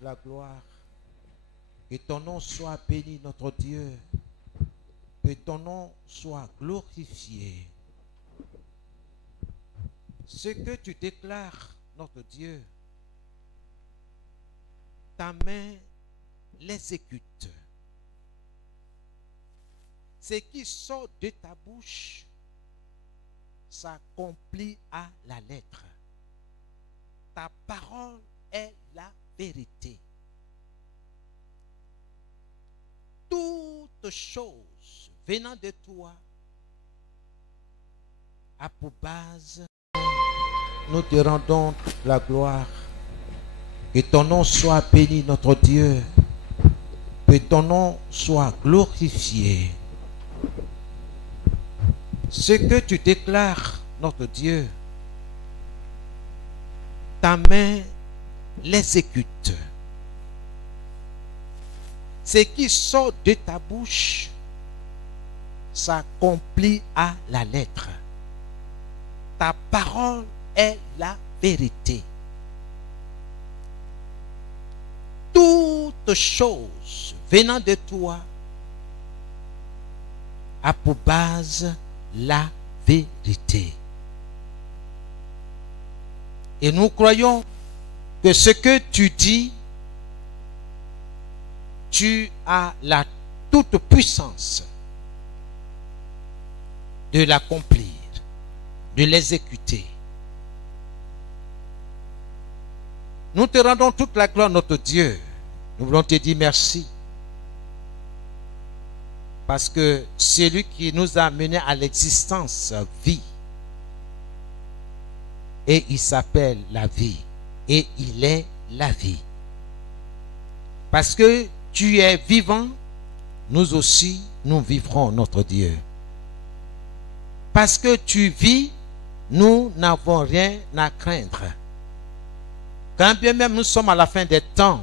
La gloire. Que ton nom soit béni, notre Dieu. Que ton nom soit glorifié. Ce que tu déclares, notre Dieu, ta main l'exécute. Ce qui sort de ta bouche s'accomplit à la lettre. Ta parole est la vérité. Toute chose venant de toi a pour base. Nous te rendons la gloire. Que ton nom soit béni, notre Dieu. Que ton nom soit glorifié. Ce que tu déclares, notre Dieu, ta main l'exécute. Ce qui sort de ta bouche s'accomplit à la lettre. Ta parole est la vérité. Toute chose venant de toi a pour base la vérité. Et nous croyons que ce que tu dis, tu as la toute puissance de l'accomplir, de l'exécuter. Nous te rendons toute la gloire, notre Dieu. Nous voulons te dire merci. Parce que c'est lui qui nous a amenés à l'existence, vie. Et il s'appelle la vie. Et il est la vie. Parce que tu es vivant, nous aussi, nous vivrons, notre Dieu. Parce que tu vis, nous n'avons rien à craindre. Quand bien même nous sommes à la fin des temps,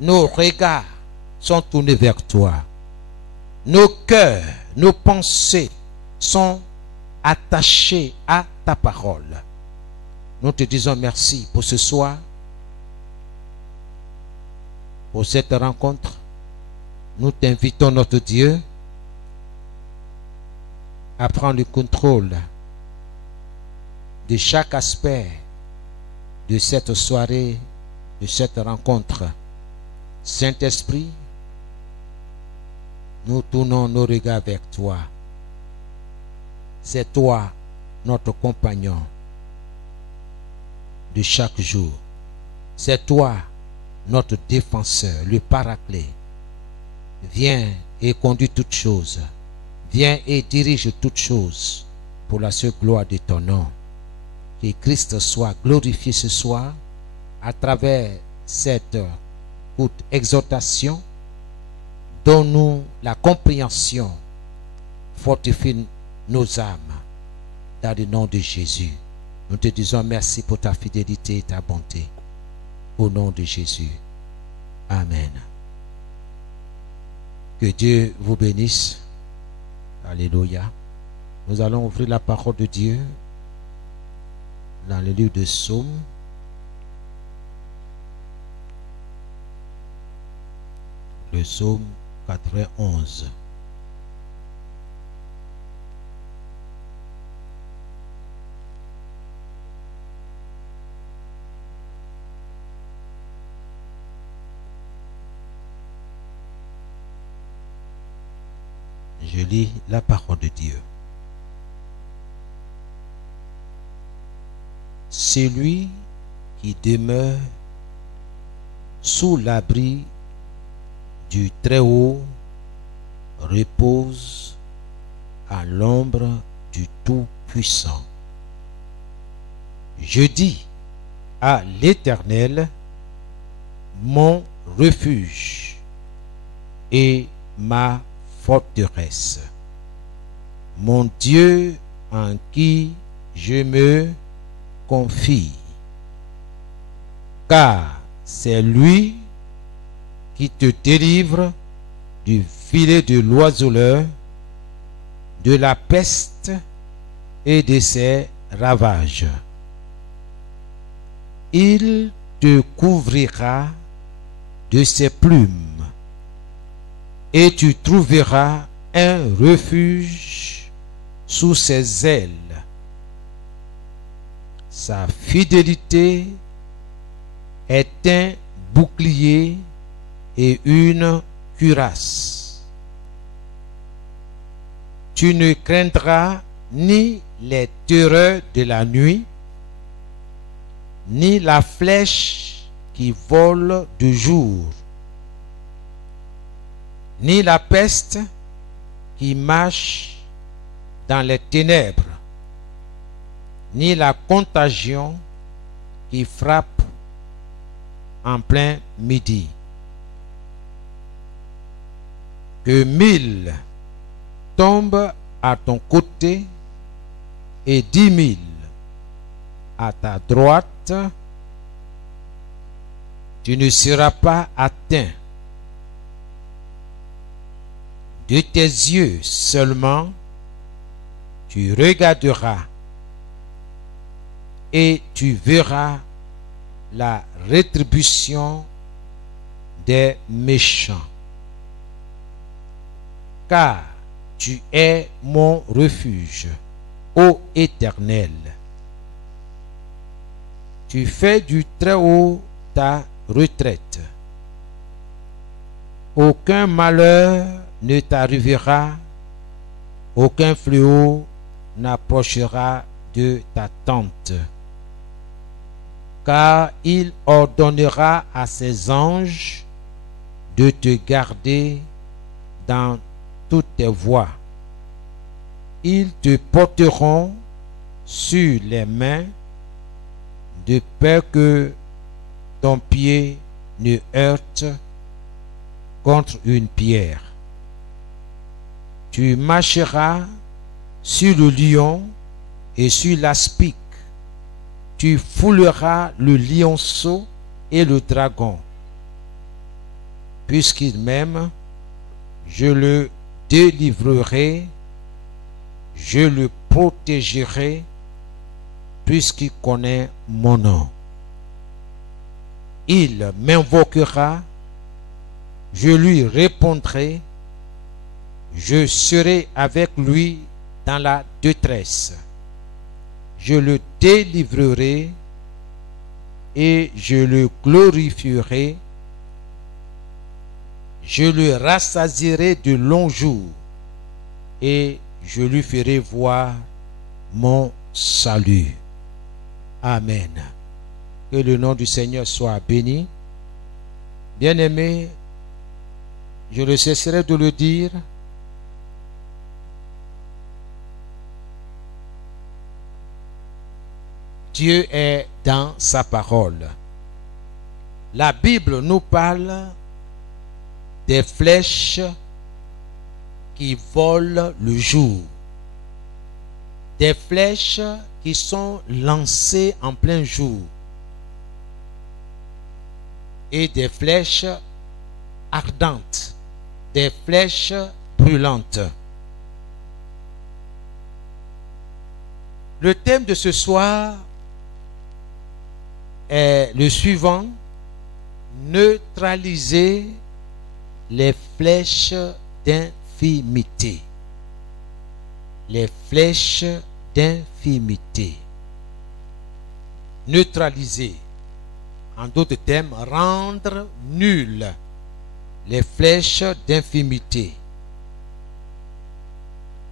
nos regards sont tournés vers toi. Nos cœurs, nos pensées sont attachés à ta parole. Nous te disons merci pour ce soir, pour cette rencontre. Nous t'invitons, notre Dieu, à prendre le contrôle de chaque aspect de cette soirée, de cette rencontre. Saint-Esprit, nous tournons nos regards vers toi. C'est toi, notre compagnon de chaque jour. C'est toi, notre défenseur, le paraclet. Viens et conduis toutes choses. Viens et dirige toutes choses pour la seule gloire de ton nom. Que Christ soit glorifié ce soir à travers cette courte exhortation. Donne-nous la compréhension. Fortifie nos âmes dans le nom de Jésus. Nous te disons merci pour ta fidélité et ta bonté. Au nom de Jésus. Amen. Que Dieu vous bénisse. Alléluia. Nous allons ouvrir la parole de Dieu dans le livre de Psaume. Le Psaume 91. Je lis la parole de Dieu. Celui qui demeure sous l'abri du Très-Haut repose à l'ombre du Tout-Puissant. Je dis à l'Éternel, mon refuge et ma forteresse, mon Dieu en qui je me confie, car c'est lui qui te délivre du filet de l'oiseleur, de la peste et de ses ravages. Il te couvrira de ses plumes, et tu trouveras un refuge sous ses ailes. Sa fidélité est un bouclier et une cuirasse. Tu ne craindras ni les terreurs de la nuit, ni la flèche qui vole de jour, ni la peste qui marche dans les ténèbres, ni la contagion qui frappe en plein midi. Que 1000 tombent à ton côté et 10 000 à ta droite, tu ne seras pas atteint. De tes yeux seulement, tu regarderas et tu verras la rétribution des méchants. Car tu es mon refuge, ô Éternel. Tu fais du Très-Haut ta retraite. Aucun malheur ne t'arrivera, aucun fléau n'approchera de ta tente. Car il ordonnera à ses anges de te garder dans toutes tes voies. Ils te porteront sur les mains de peur que ton pied ne heurte contre une pierre. Tu marcheras sur le lion et sur l'aspic. Tu fouleras le lionceau et le dragon. Puisqu'il m'aime, je le délivrerai, je le protégerai, puisqu'il connaît mon nom. Il m'invoquera, je lui répondrai, je serai avec lui dans la détresse. Je le délivrerai et je le glorifierai. Je le rassasierai de longs jours et je lui ferai voir mon salut. Amen. Que le nom du Seigneur soit béni. Bien-aimés, je ne cesserai de le dire, Dieu est dans sa parole. La Bible nous parle des flèches qui volent le jour, des flèches qui sont lancées en plein jour et des flèches ardentes, des flèches brûlantes. Le thème de ce soir est le suivant: neutraliser les flèches d'infimité. Les flèches d'infimité. Neutraliser. En d'autres termes, rendre nul les flèches d'infimité.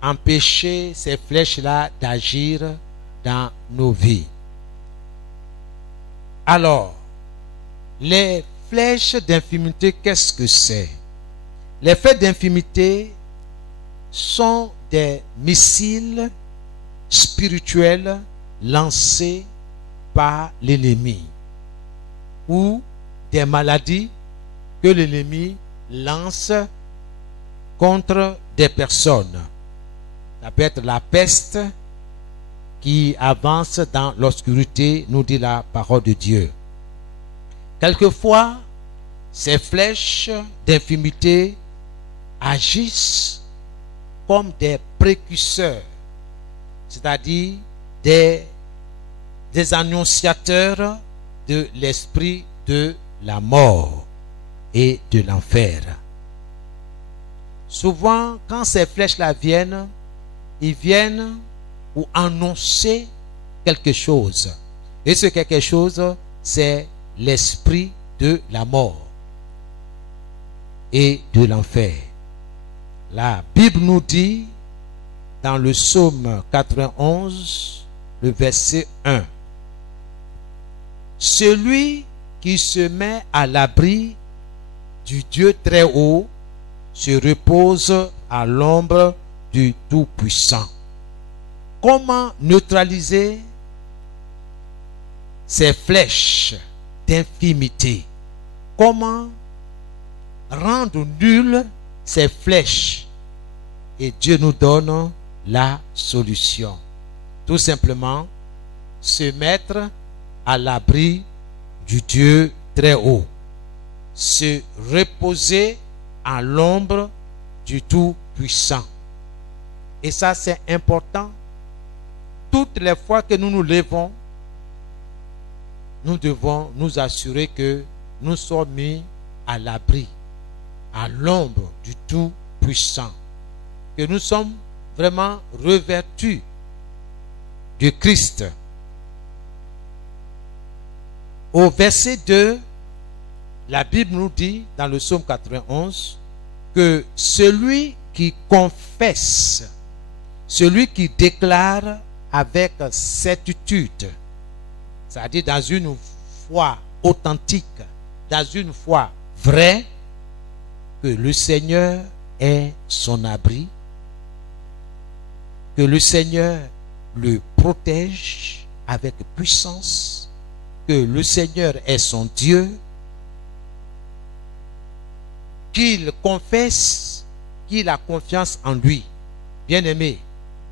Empêcher ces flèches-là d'agir dans nos vies. Alors, les flèches d'infimité, qu'est-ce que c'est? Les faits d'infimité sont des missiles spirituels lancés par l'ennemi ou des maladies que l'ennemi lance contre des personnes. Ça peut être la peste qui avance dans l'obscurité, nous dit la parole de Dieu. Quelquefois, ces flèches d'infimité agissent comme des précurseurs, c'est-à-dire des annonciateurs de l'esprit de la mort et de l'enfer. Souvent, quand ces flèches-là viennent, ils viennent pour annoncer quelque chose. Et ce quelque chose, c'est l'esprit de la mort et de l'enfer. La Bible nous dit dans le psaume 91, le verset 1, celui qui se met à l'abri du Dieu très haut se repose à l'ombre du Tout-Puissant. Comment neutraliser ces flèches d'infimité? Comment rendre nulles ces flèches? Et Dieu nous donne la solution. Tout simplement, se mettre à l'abri du Dieu très haut. Se reposer à l'ombre du Tout-Puissant. Et ça, c'est important. Toutes les fois que nous nous levons, nous devons nous assurer que nous sommes mis à l'abri, à l'ombre du Tout-Puissant. Que nous sommes vraiment revêtus de Christ. Au verset 2, la Bible nous dit, dans le psaume 91, que celui qui confesse, celui qui déclare avec certitude, c'est-à-dire dans une foi authentique, dans une foi vraie, que le Seigneur est son abri, que le Seigneur le protège avec puissance, que le Seigneur est son Dieu, qu'il confesse qu'il a confiance en lui. Bien-aimé,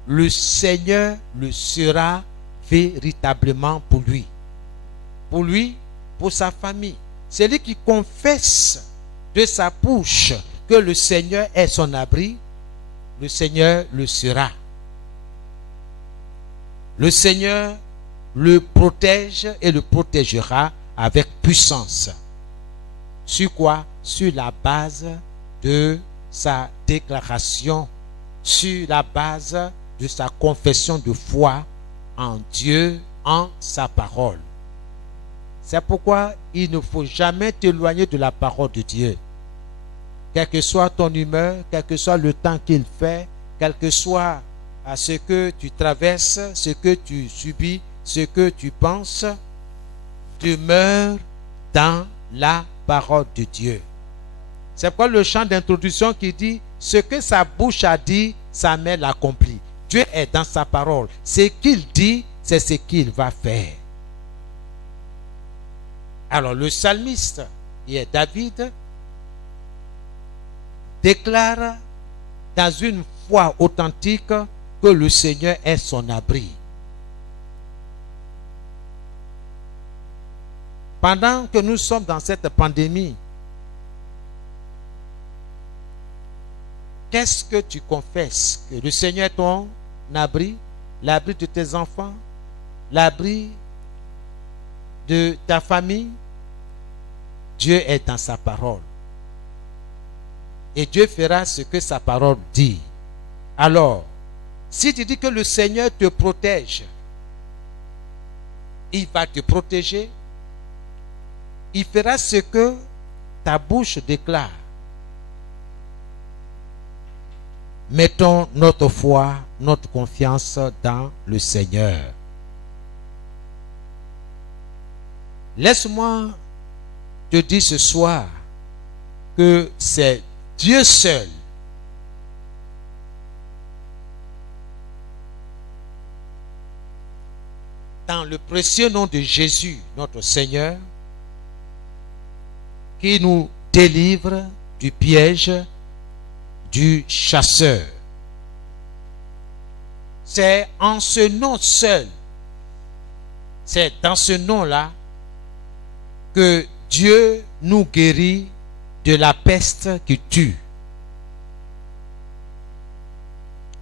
le Seigneur le sera véritablement pour lui. Pour lui, pour sa famille. Celui qui confesse de sa bouche que le Seigneur est son abri, le Seigneur le sera. Le Seigneur le protège et le protégera avec puissance. Sur quoi? Sur la base de sa déclaration, sur la base de sa confession de foi en Dieu, en sa parole. C'est pourquoi il ne faut jamais t'éloigner de la parole de Dieu. Quelle que soit ton humeur, quel que soit le temps qu'il fait, quel que soit ce que tu traverses, ce que tu subis, ce que tu penses, demeure dans la parole de Dieu. C'est pourquoi le chant d'introduction qui dit ce que sa bouche a dit, sa main l'accomplit. Dieu est dans sa parole. Ce qu'il dit, c'est ce qu'il va faire. Alors le psalmiste, qui est David, déclare dans une foi authentique que le Seigneur est son abri. Pendant que nous sommes dans cette pandémie, qu'est-ce que tu confesses? Que le Seigneur est ton abri, l'abri de tes enfants, l'abri de ta famille. Dieu est dans sa parole. Et Dieu fera ce que sa parole dit. Alors, si tu dis que le Seigneur te protège, il va te protéger. Il fera ce que ta bouche déclare. Mettons notre foi, notre confiance dans le Seigneur. Laisse-moi te dire ce soir que c'est Dieu seul. Dans le précieux nom de Jésus, notre Seigneur, qui nous délivre du piège du chasseur. C'est en ce nom seul, c'est dans ce nom-là que Dieu nous guérit de la peste qui tue.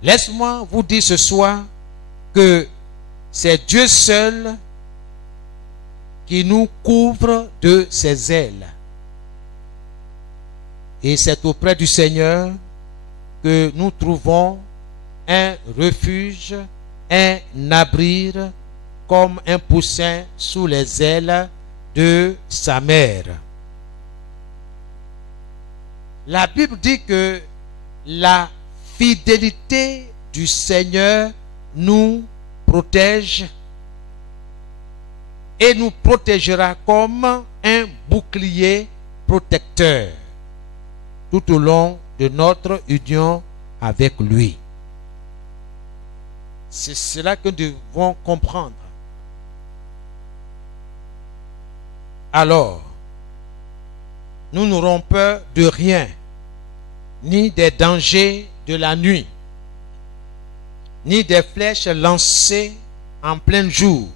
Laisse-moi vous dire ce soir que c'est Dieu seul qui nous couvre de ses ailes. Et c'est auprès du Seigneur que nous trouvons un refuge, un abri, comme un poussin sous les ailes de sa mère. La Bible dit que la fidélité du Seigneur nous protège et nous protégera comme un bouclier protecteur tout au long de notre union avec lui. C'est cela que nous devons comprendre. Alors, nous n'aurons peur de rien, ni des dangers de la nuit, ni des flèches lancées en plein jour,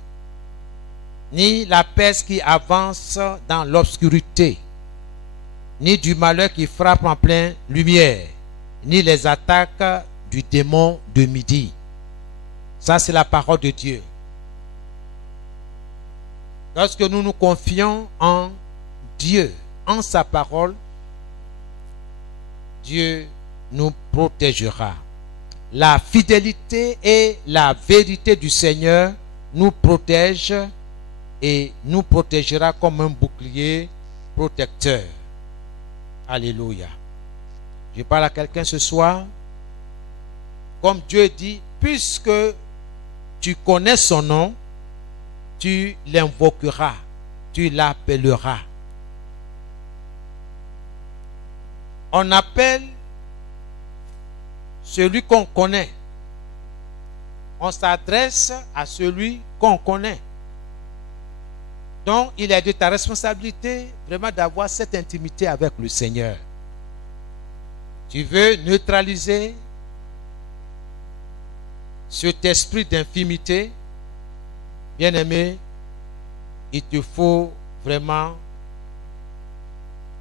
ni la peste qui avance dans l'obscurité, ni du malheur qui frappe en pleine lumière, ni les attaques du démon de midi. Ça, c'est la parole de Dieu. Lorsque nous nous confions en Dieu, en sa parole, Dieu nous protégera. La fidélité et la vérité du Seigneur nous protègent et nous protégera comme un bouclier protecteur. Alléluia. Je parle à quelqu'un ce soir. Comme Dieu dit, puisque tu connais son nom, tu l'invoqueras, tu l'appelleras. On appelle celui qu'on connaît. On s'adresse à celui qu'on connaît. Donc, il est de ta responsabilité vraiment d'avoir cette intimité avec le Seigneur. Tu veux neutraliser cet esprit d'infimité, bien-aimé, il te faut vraiment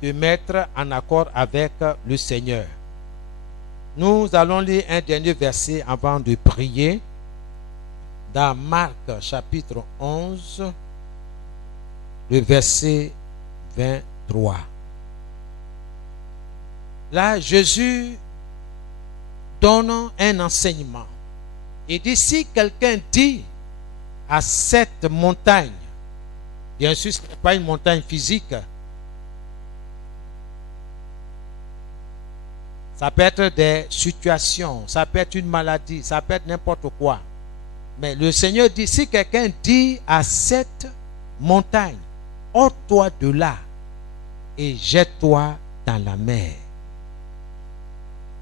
te mettre en accord avec le Seigneur. Nous allons lire un dernier verset avant de prier. Dans Marc chapitre 11, le verset 23. Là, Jésus donne un enseignement. Il dit, si quelqu'un dit à cette montagne, bien sûr, ce n'est pas une montagne physique, ça peut être des situations, ça peut être une maladie, ça peut être n'importe quoi. Mais le Seigneur dit, si quelqu'un dit à cette montagne, ôte-toi de là et jette-toi dans la mer.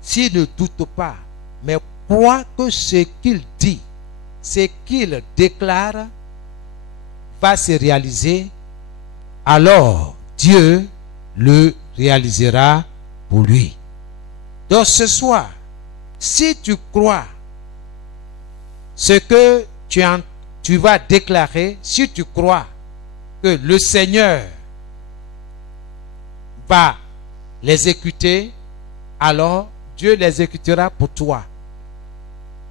S'il ne doute pas, mais croit que ce qu'il dit, ce qu'il déclare, va se réaliser, alors Dieu le réalisera pour lui. Donc ce soir, si tu crois ce que tu vas déclarer, si tu crois que le Seigneur va l'exécuter, alors Dieu l'exécutera pour toi.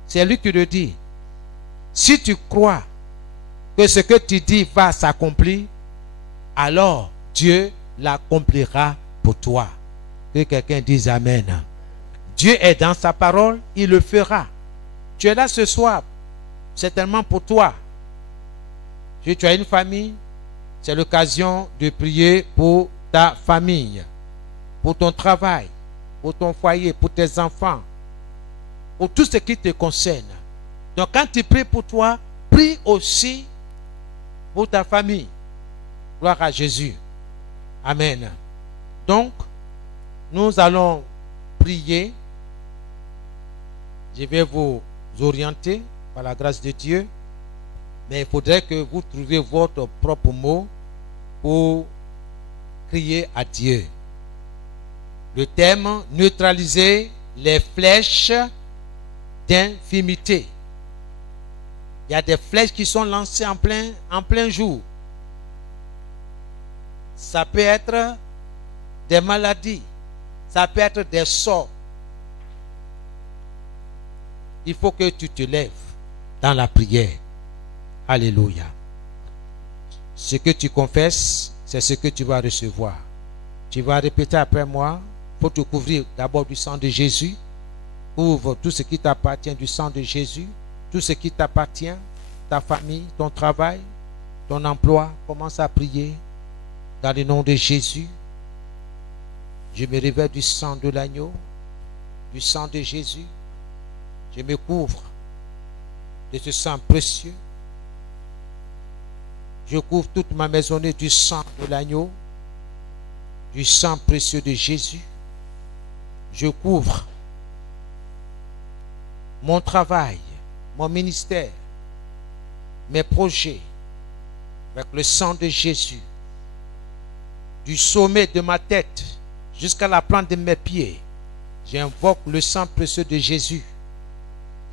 C'est lui qui le dit. Si tu crois que ce que tu dis va s'accomplir, alors Dieu l'accomplira pour toi. Que quelqu'un dise Amen. Dieu est dans sa parole, il le fera. Tu es là ce soir, certainement pour toi. Si tu as une famille, c'est l'occasion de prier pour ta famille, pour ton travail, pour ton foyer, pour tes enfants, pour tout ce qui te concerne. Donc quand tu pries pour toi, prie aussi pour ta famille. Gloire à Jésus. Amen. Donc, nous allons prier. Je vais vous orienter par la grâce de Dieu. Mais il faudrait que vous trouviez votre propre mot pour crier à Dieu. Le thème, neutraliser les flèches d'infimité. Il y a des flèches qui sont lancées en plein jour. Ça peut être des maladies. Ça peut être des sorts. Il faut que tu te lèves dans la prière. Alléluia. Ce que tu confesses, c'est ce que tu vas recevoir. Tu vas répéter après moi. Il faut te couvrir d'abord du sang de Jésus. Couvre tout ce qui t'appartient du sang de Jésus. Tout ce qui t'appartient, ta famille, ton travail, ton emploi. Commence à prier dans le nom de Jésus. Je me révère du sang de l'agneau, du sang de Jésus. Je me couvre de ce sang précieux. Je couvre toute ma maisonnée du sang de l'agneau, du sang précieux de Jésus. Je couvre mon travail, mon ministère, mes projets avec le sang de Jésus. Du sommet de ma tête jusqu'à la plante de mes pieds, j'invoque le sang précieux de Jésus.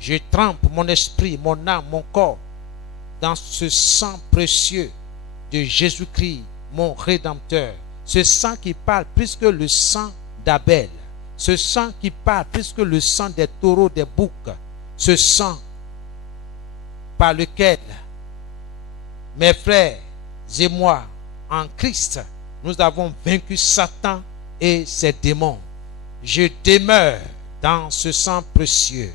Je trempe mon esprit, mon âme, mon corps dans ce sang précieux de Jésus-Christ, mon Rédempteur. Ce sang qui parle plus que le sang d'Abel. Ce sang qui parle plus que le sang des taureaux, des boucs. Ce sang par lequel mes frères et moi, en Christ, nous avons vaincu Satan et ses démons. Je demeure dans ce sang précieux,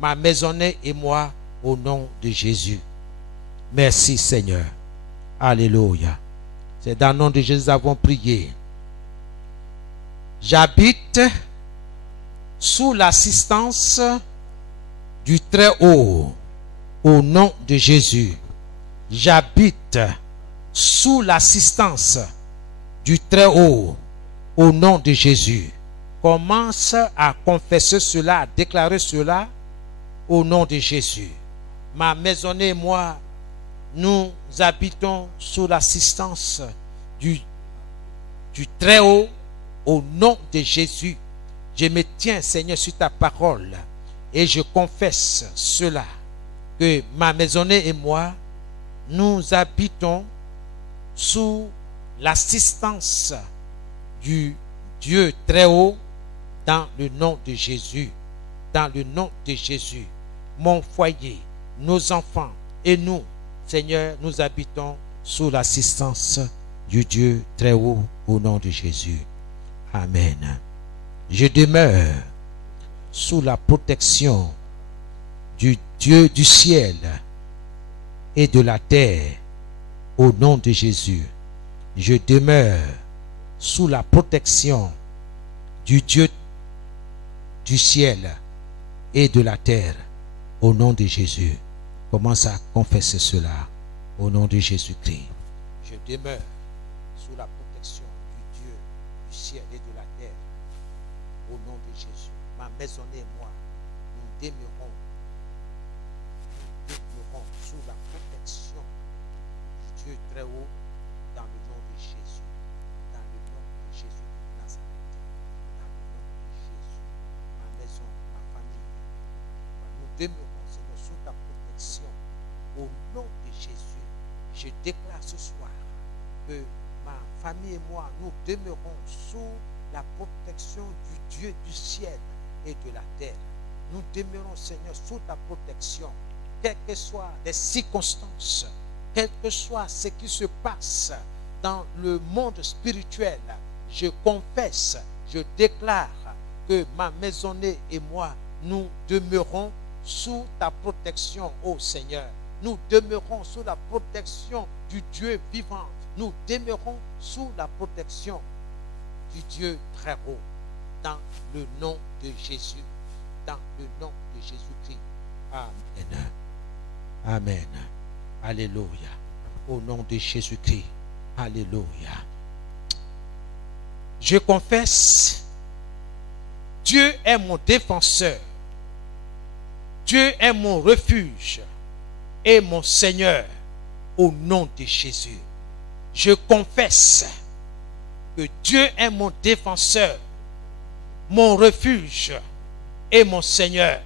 ma maisonnée et moi, au nom de Jésus. Merci Seigneur. Alléluia. C'est dans le nom de Jésus que nous avons prié. J'habite sous l'assistance du Très-Haut, au nom de Jésus. J'habite sous l'assistance du Très-Haut, au nom de Jésus. Commence à confesser cela, à déclarer cela au nom de Jésus. Ma maisonnée et moi, nous habitons sous l'assistance du Très-Haut au nom de Jésus. Je me tiens, Seigneur, sur ta parole et je confesse cela, que ma maisonnée et moi, nous habitons sous l'assistance du Dieu Très-Haut dans le nom de Jésus. Dans le nom de Jésus. Mon foyer, nos enfants et nous, Seigneur, nous habitons sous l'assistance du Dieu Très-Haut au nom de Jésus. Amen. Je demeure sous la protection du Dieu du ciel et de la terre au nom de Jésus. Je demeure sous la protection du Dieu du ciel et de la terre au nom de Jésus. Commence à confesser cela au nom de Jésus-Christ. Je demeure sous la protection du Dieu du ciel et de la terre au nom de Jésus. Ma maisonnée et moi, nous demeurons sous la protection du Dieu très haut dans le nom de Jésus. Dans le nom de Jésus de Nazareth. Dans le nom de Jésus. Ma maison, ma famille. Nous demeurons, Seigneur, sous ta protection. Au nom de Jésus, je déclare ce soir que ma famille et moi, nous demeurons sous la protection du Dieu du ciel et de la terre. Nous demeurons, Seigneur, sous ta protection. Quelles que soient les circonstances, quel que soit ce qui se passe dans le monde spirituel, je confesse, je déclare que ma maisonnée et moi, nous demeurons sous ta protection, ô Seigneur. Nous demeurons sous la protection du Dieu vivant. Nous demeurons sous la protection du Dieu très haut. Dans le nom de Jésus. Dans le nom de Jésus-Christ. Amen. Amen. Alléluia. Au nom de Jésus-Christ. Alléluia. Je confesse Dieu est mon défenseur. Dieu est mon refuge et mon Seigneur au nom de Jésus. Je confesse que Dieu est mon défenseur, mon refuge et mon Seigneur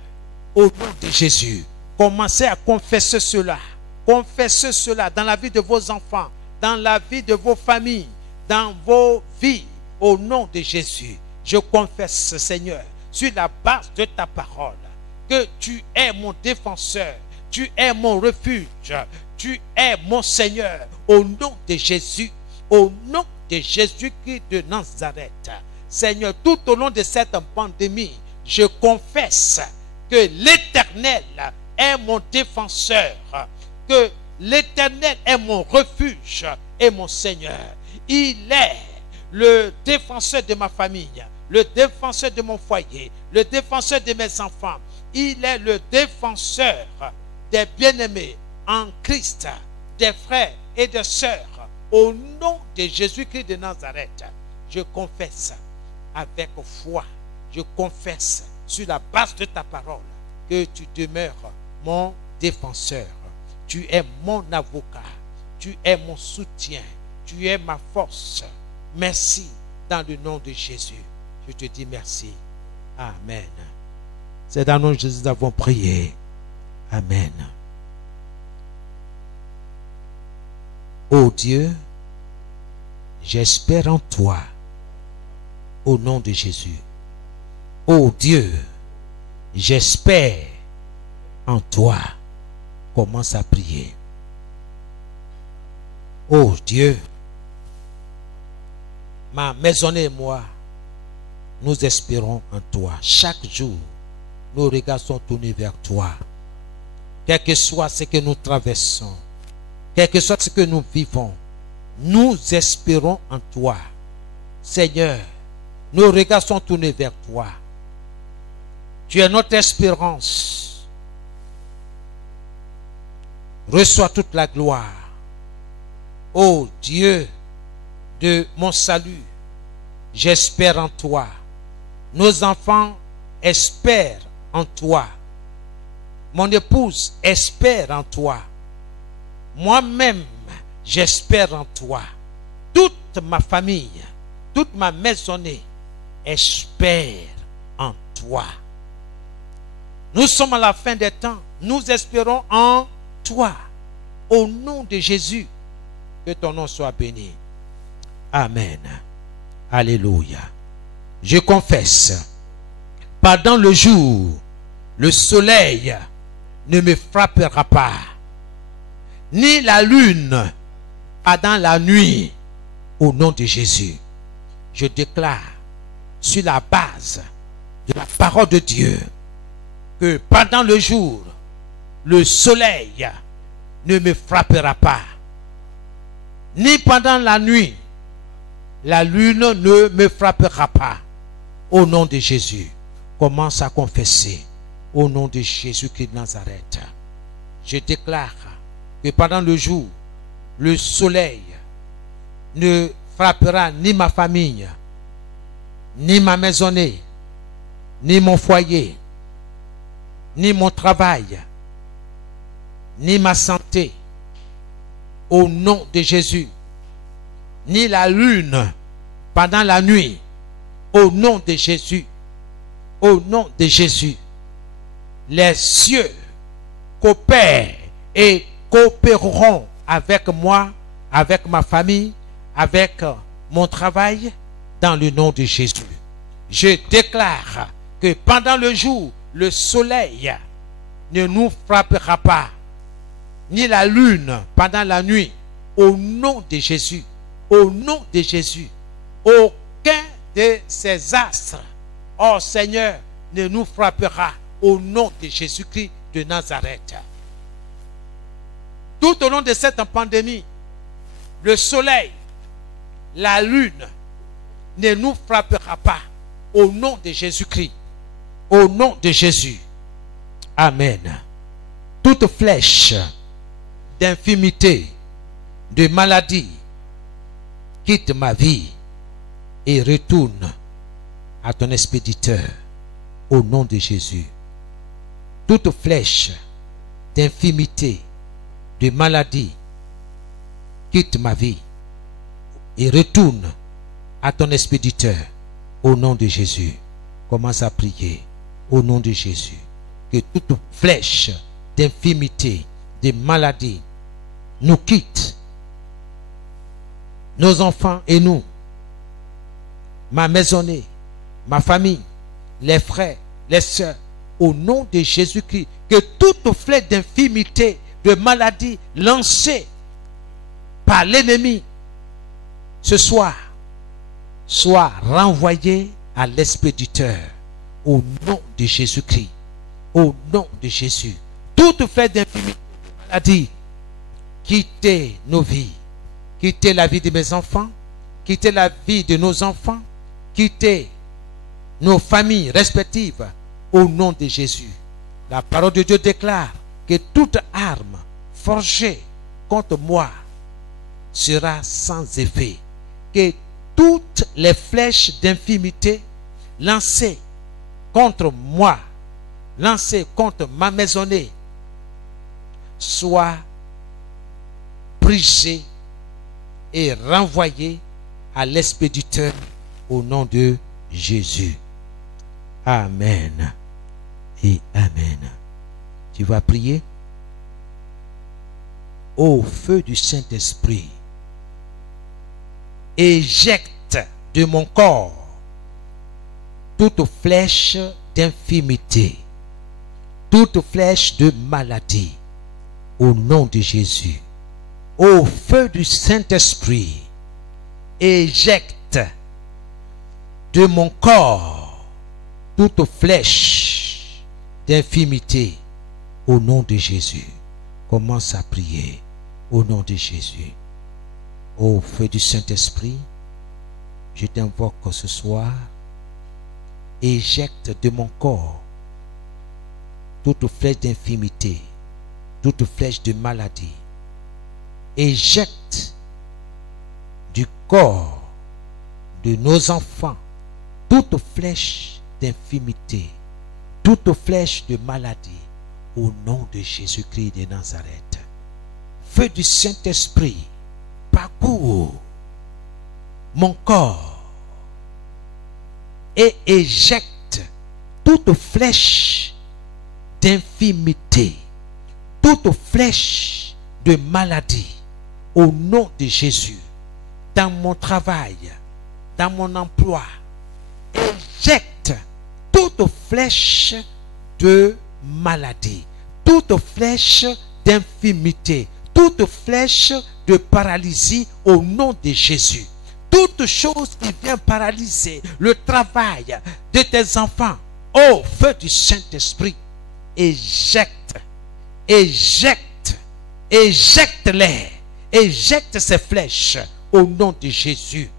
au nom de Jésus. Commencez à confesser cela. Confessez cela dans la vie de vos enfants, dans la vie de vos familles, dans vos vies au nom de Jésus. Je confesse, Seigneur, sur la base de ta parole, que tu es mon défenseur, tu es mon refuge, tu es mon Seigneur au nom de Jésus, au nom de Jésus-Christ de Nazareth. Seigneur, tout au long de cette pandémie, je confesse que l'Éternel est mon défenseur, que l'Éternel est mon refuge et mon Seigneur. Il est le défenseur de ma famille, le défenseur de mon foyer, le défenseur de mes enfants. Il est le défenseur des bien-aimés en Christ, des frères et des sœurs. Au nom de Jésus-Christ de Nazareth, je confesse avec foi, je confesse sur la base de ta parole que tu demeures mon défenseur. Tu es mon avocat, tu es mon soutien, tu es ma force. Merci dans le nom de Jésus. Je te dis merci. Amen. C'est dans le nom de Jésus que nous avons prié. Amen. Ô Dieu, j'espère en toi au nom de Jésus. Ô Dieu, j'espère en toi. Commence à prier. Ô Dieu, ma maisonnée et moi, nous espérons en toi. Chaque jour, nos regards sont tournés vers toi. Quel que soit ce que nous traversons, quel que soit ce que nous vivons, nous espérons en toi. Seigneur, nos regards sont tournés vers toi. Tu es notre espérance. Reçois toute la gloire. Ô Dieu de mon salut, j'espère en toi. Nos enfants espèrent en toi. Mon épouse espère en toi. Moi-même, j'espère en toi. Toute ma famille, toute ma maisonnée espère en toi. Nous sommes à la fin des temps. Nous espérons en toi. Au nom de Jésus, que ton nom soit béni. Amen. Alléluia. Je confesse, pendant le jour, le soleil ne me frappera pas, ni la lune pendant la nuit, au nom de Jésus. Je déclare, sur la base de la parole de Dieu, que pendant le jour, le soleil ne me frappera pas, ni pendant la nuit, la lune ne me frappera pas. Au nom de Jésus, commence à confesser. Au nom de Jésus-Christ de Nazareth, je déclare que pendant le jour, le soleil ne frappera ni ma famille, ni ma maisonnée, ni mon foyer, ni mon travail, ni ma santé. Au nom de Jésus, ni la lune pendant la nuit. Au nom de Jésus, au nom de Jésus, les cieux coopèrent et coopéreront avec moi, avec ma famille, avec mon travail, dans le nom de Jésus. Je déclare que pendant le jour, le soleil ne nous frappera pas, ni la lune pendant la nuit. Au nom de Jésus, au nom de Jésus, aucun de ces astres, oh Seigneur, ne nous frappera, au nom de Jésus-Christ de Nazareth. Tout au long de cette pandémie, le soleil, la lune ne nous frappera pas, au nom de Jésus-Christ, au nom de Jésus. Amen. Toute flèche d'infimité, de maladie, quitte ma vie et retourne à ton expéditeur au nom de Jésus. Toute flèche d'infimité, de maladie, quitte ma vie et retourne à ton expéditeur au nom de Jésus. Commence à prier au nom de Jésus. Que toute flèche d'infimité, de maladie nous quitte, nos enfants et nous, ma maisonnée, ma famille, les frères, les sœurs, au nom de Jésus-Christ. Que toute flèche d'infimité, de maladie lancée par l'ennemi ce soir soit renvoyée à l'expéditeur au nom de Jésus-Christ. Au nom de Jésus. Toute flèche d'infimité, de maladie, quittez nos vies, quittez la vie de mes enfants, quittez la vie de nos enfants, quittez nos familles respectives au nom de Jésus. La parole de Dieu déclare que toute arme forgée contre moi sera sans effet. Que toutes les flèches d'infimité lancées contre moi, lancées contre ma maisonnée, soient brisées et renvoyées à l'expéditeur au nom de Jésus. Amen et amen. Tu vas prier. Ô feu du Saint-Esprit, éjecte de mon corps toute flèche d'infimité, toute flèche de maladie, au nom de Jésus. Ô feu du Saint-Esprit, éjecte de mon corps toute flèche d'infimité, au nom de Jésus. Commence à prier au nom de Jésus. Ô feu du Saint-Esprit, je t'invoque ce soir, éjecte de mon corps toute flèche d'infimité, toute flèche de maladie. Éjecte du corps de nos enfants toute flèche d'infimité, toute flèche de maladie, au nom de Jésus-Christ de Nazareth. Feu du Saint-Esprit, parcours mon corps et éjecte toute flèche d'infimité, toute flèche de maladie, au nom de Jésus. Dans mon travail, dans mon emploi, éjecte toute flèche de maladie, toute flèche d'infimité, toute flèche de paralysie, au nom de Jésus. Toute chose qui vient paralyser le travail de tes enfants, ô feu du Saint-Esprit, éjecte, éjecte, éjecte-les, éjecte ces flèches au nom de Jésus.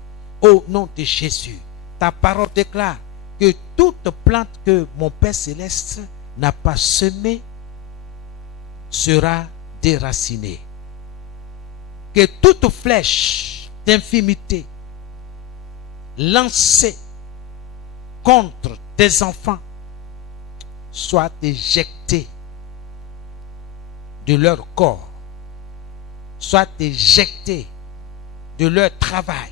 Au nom de Jésus. Ta parole déclare que toute plante que mon Père Céleste n'a pas semée sera déracinée. Que toute flèche d'infimité lancée contre tes enfants soit éjectée de leur corps, soit éjectée de leur travail,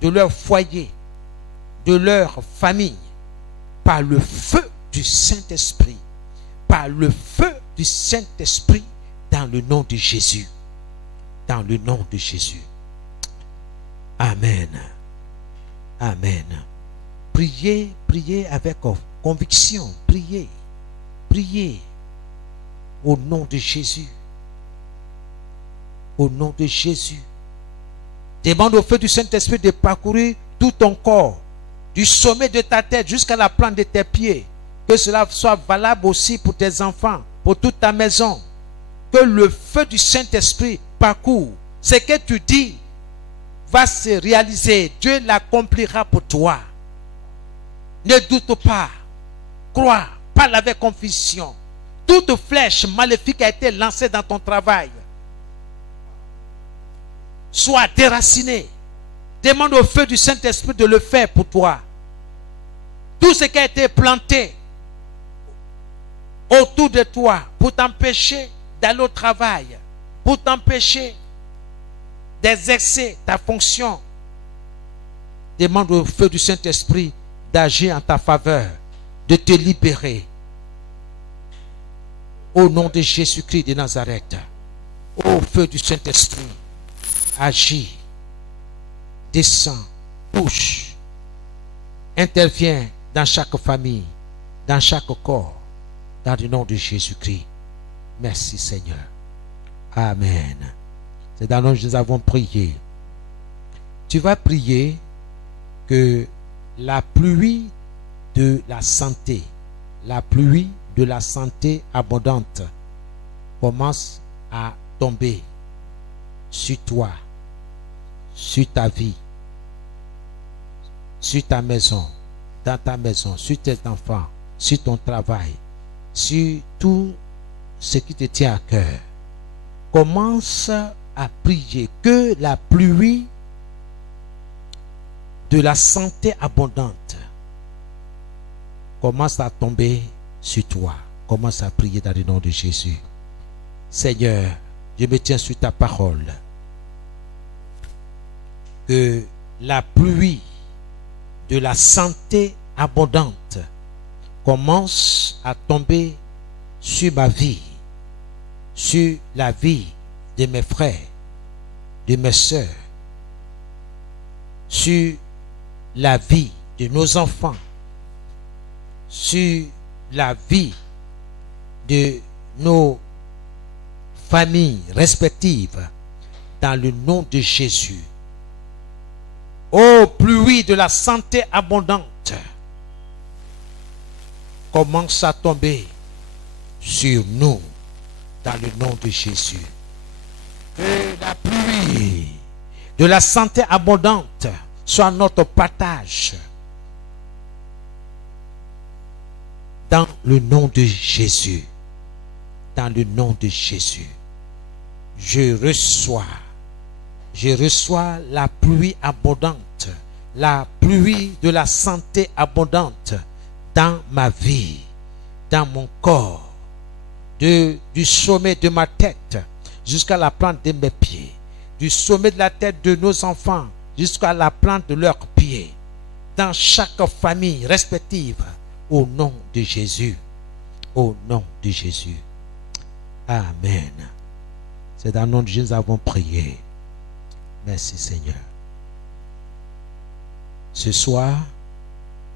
de leur foyer, de leur famille, par le feu du Saint-Esprit, par le feu du Saint-Esprit, dans le nom de Jésus. Dans le nom de Jésus. Amen. Amen. Priez, priez avec conviction. Priez, priez au nom de Jésus. Au nom de Jésus. Demande au feu du Saint-Esprit de parcourir tout ton corps, du sommet de ta tête jusqu'à la plante de tes pieds. Que cela soit valable aussi pour tes enfants, pour toute ta maison. Que le feu du Saint-Esprit parcourt. Ce que tu dis va se réaliser. Dieu l'accomplira pour toi. Ne doute pas. Crois. Parle avec conviction. Toute flèche maléfique a été lancée dans ton travail. Sois déraciné. Demande au feu du Saint-Esprit de le faire pour toi. Tout tout ce qui a été planté autour de toi pour t'empêcher d'aller au travail, pour t'empêcher d'exercer ta fonction, demande au feu du Saint-Esprit d'agir en ta faveur, de te libérer. Au nom de Jésus-Christ de Nazareth, au feu du Saint-Esprit, agis, descends, touche, interviens dans chaque famille, dans chaque corps, dans le nom de Jésus-Christ. Merci Seigneur. Amen. C'est dans le nom que nous avons prié. Tu vas prier que la pluie de la santé, la pluie de la santé abondante commence à tomber sur toi, sur ta vie, sur ta maison, dans ta maison, sur tes enfants, sur ton travail, sur tout ce qui te tient à cœur. Commence à prier que la pluie de la santé abondante commence à tomber sur toi. Commence à prier dans le nom de Jésus. Seigneur, je me tiens sur ta parole. Que la pluie de la santé abondante commence à tomber sur ma vie, sur la vie de mes frères, de mes sœurs, sur la vie de nos enfants, sur la vie de nos familles respectives, dans le nom de Jésus. Ô pluie de la santé abondante, commence à tomber sur nous, dans le nom de Jésus. Que la pluie de la santé abondante soit notre partage, dans le nom de Jésus. Dans le nom de Jésus. Je reçois la pluie abondante, la pluie de la santé abondante dans ma vie, dans mon corps, du sommet de ma tête jusqu'à la plante de mes pieds, du sommet de la tête de nos enfants jusqu'à la plante de leurs pieds, dans chaque famille respective, au nom de Jésus. Au nom de Jésus. Amen. C'est dans le nom de Jésus que nous avons prié. Merci Seigneur. Ce soir,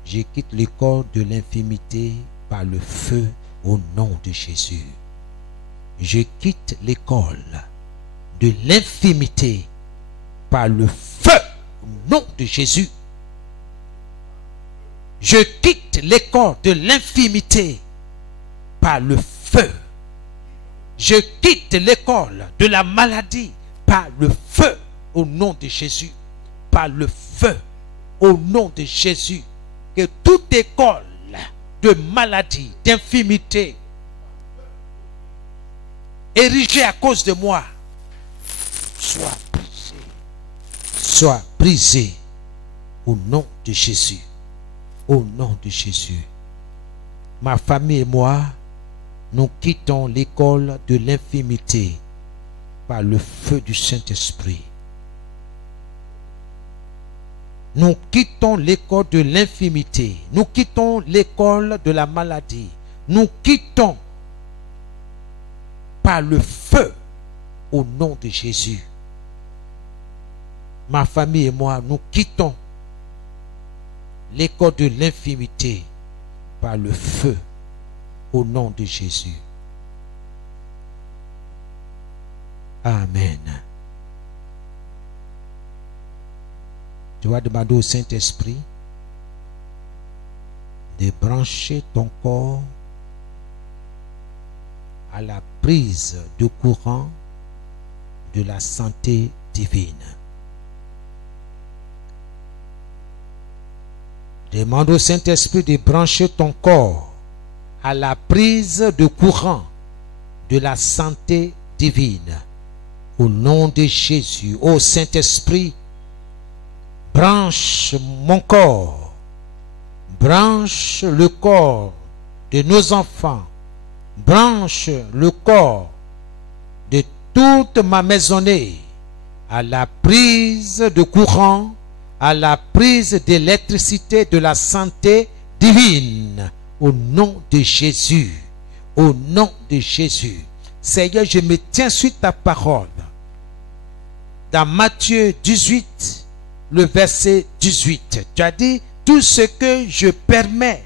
je quitte le corps de l'infimité par le feu au nom de Jésus. Je quitte l'école de l'infimité par le feu au nom de Jésus. Je quitte l'école de l'infimité par le feu. Je quitte l'école de la maladie par le feu au nom de Jésus. Par le feu au nom de Jésus. Que toute école de maladie, d'infimité, érigée à cause de moi, soit brisée. Soit brisée au nom de Jésus. Au nom de Jésus. Ma famille et moi, nous quittons l'école de l'infimité par le feu du Saint-Esprit. Nous quittons l'école de l'infimité. Nous quittons l'école de la maladie. Nous quittons par le feu au nom de Jésus. Ma famille et moi, nous quittons l'école de l'infimité par le feu au nom de Jésus. Amen. Tu vas demander au Saint-Esprit de brancher ton corps à la prise de courant de la santé divine. Demande au Saint-Esprit de brancher ton corps à la prise de courant de la santé divine. Au nom de Jésus, ô Saint-Esprit, branche mon corps branche le corps de nos enfants, branche le corps de toute ma maisonnée à la prise de courant, à la prise d'électricité de la santé divine, au nom de Jésus, au nom de Jésus. Seigneur, je me tiens sur ta parole. Dans Matthieu 18, le verset 18, tu as dit, tout ce que je permets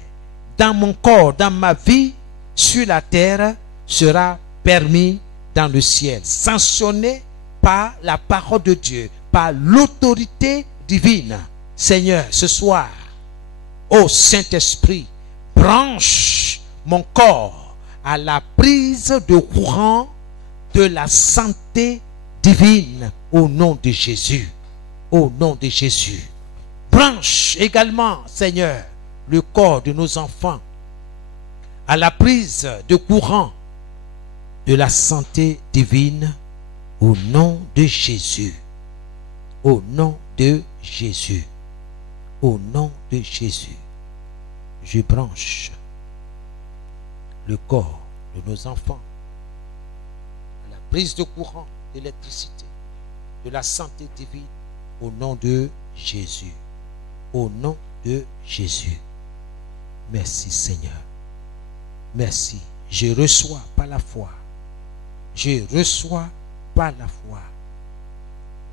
dans mon corps, dans ma vie, sur la terre, sera permis dans le ciel, sanctionné par la parole de Dieu, par l'autorité divine. Seigneur, ce soir, ô Saint-Esprit, branche mon corps à la prise de courant de la santé divine au nom de Jésus. Au nom de Jésus. Branche également, Seigneur, le corps de nos enfants à la prise de courant de la santé divine au nom de Jésus. Au nom de Jésus. Au nom de Jésus. Je branche le corps de nos enfants à la prise de courant d'électricité de la santé divine au nom de Jésus. Au nom de Jésus. Merci Seigneur. Merci. Je reçois par la foi. Je reçois par la foi.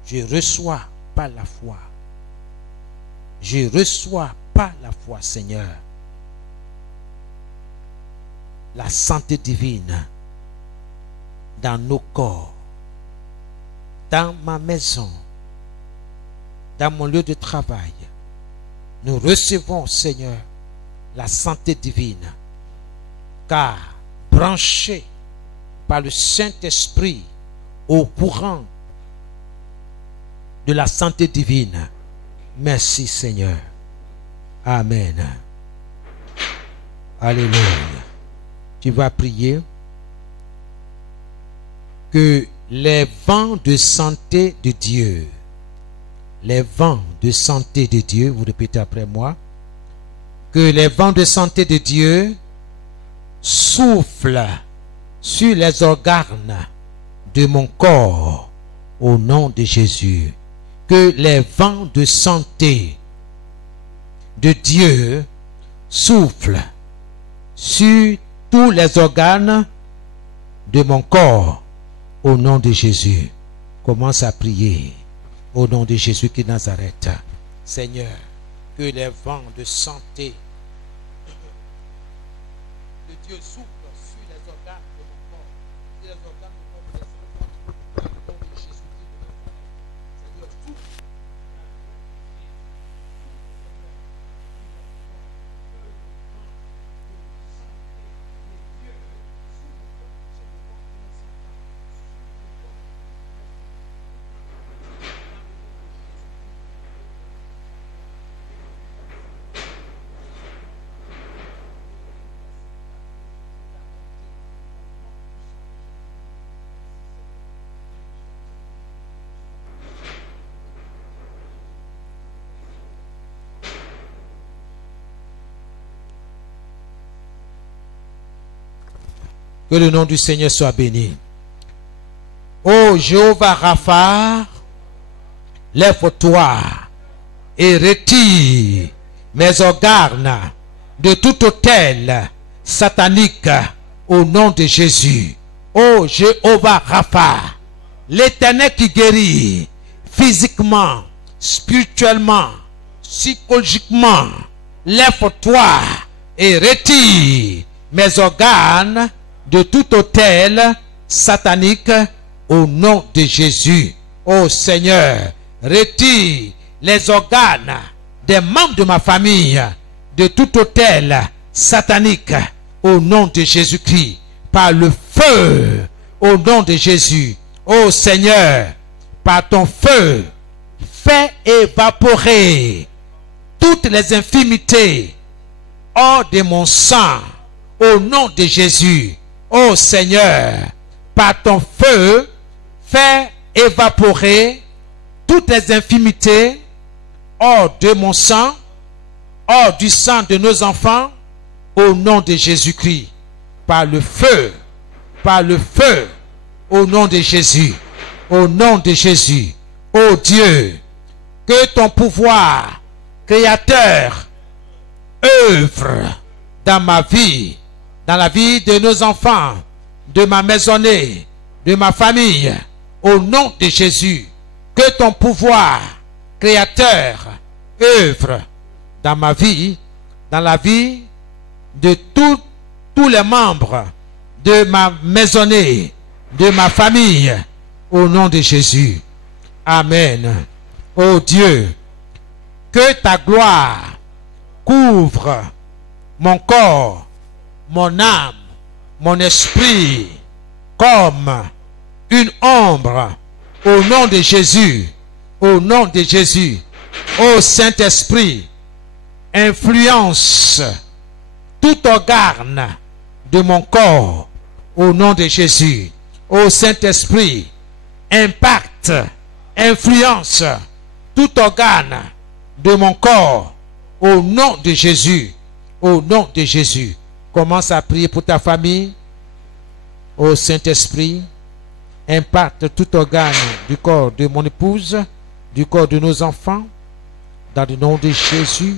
Je reçois par la foi. Je reçois par la foi, Seigneur, la santé divine dans nos corps, dans ma maison, dans mon lieu de travail. Nous recevons, Seigneur, la santé divine, car branchés par le Saint-Esprit au courant de la santé divine. Merci Seigneur. Amen. Alléluia. Tu vas prier que les vents de santé de Dieu, les vents de santé de Dieu, vous répétez après moi, que les vents de santé de Dieu soufflent sur les organes de mon corps au nom de Jésus. Que les vents de santé de Dieu soufflent sur tous les organes de mon corps au nom de Jésus. Commence à prier au nom de Jésus qui Nazareth. Seigneur, que les vents de santé de Dieu soufflent sur les organes de mon corps, sur les organes de mon corps, au nom de Jésus qui Nazareth. Seigneur, souffle. Que le nom du Seigneur soit béni. Ô Jéhovah Rapha, lève-toi et retire mes organes de tout autel satanique au nom de Jésus. Ô Jéhovah Rapha, l'Éternel qui guérit physiquement, spirituellement, psychologiquement, lève-toi et retire mes organes de tout autel satanique au nom de Jésus. Ô Seigneur, retire les organes des membres de ma famille de tout autel satanique au nom de Jésus-Christ par le feu au nom de Jésus. Ô Seigneur, par ton feu, fais évaporer toutes les infirmités hors de mon sang au nom de Jésus. Ô Seigneur, par ton feu, fais évaporer toutes les infirmités hors de mon sang, hors du sang de nos enfants, au nom de Jésus-Christ, par le feu, au nom de Jésus, au nom de Jésus. Ô Dieu, que ton pouvoir créateur œuvre dans ma vie, dans la vie de nos enfants, de ma maisonnée, de ma famille, au nom de Jésus. Que ton pouvoir créateur œuvre dans ma vie, dans la vie de tous les membres de ma maisonnée, de ma famille, au nom de Jésus. Amen. Ô Dieu, que ta gloire couvre mon corps, mon âme, mon esprit, comme une ombre, au nom de Jésus, au nom de Jésus. Ô Saint-Esprit, influence tout organe de mon corps, au nom de Jésus. Ô Saint-Esprit, impacte, influence tout organe de mon corps, au nom de Jésus, au nom de Jésus. Commence à prier pour ta famille. Ô Saint-Esprit, impacte tout organe du corps de mon épouse, du corps de nos enfants, dans le nom de Jésus.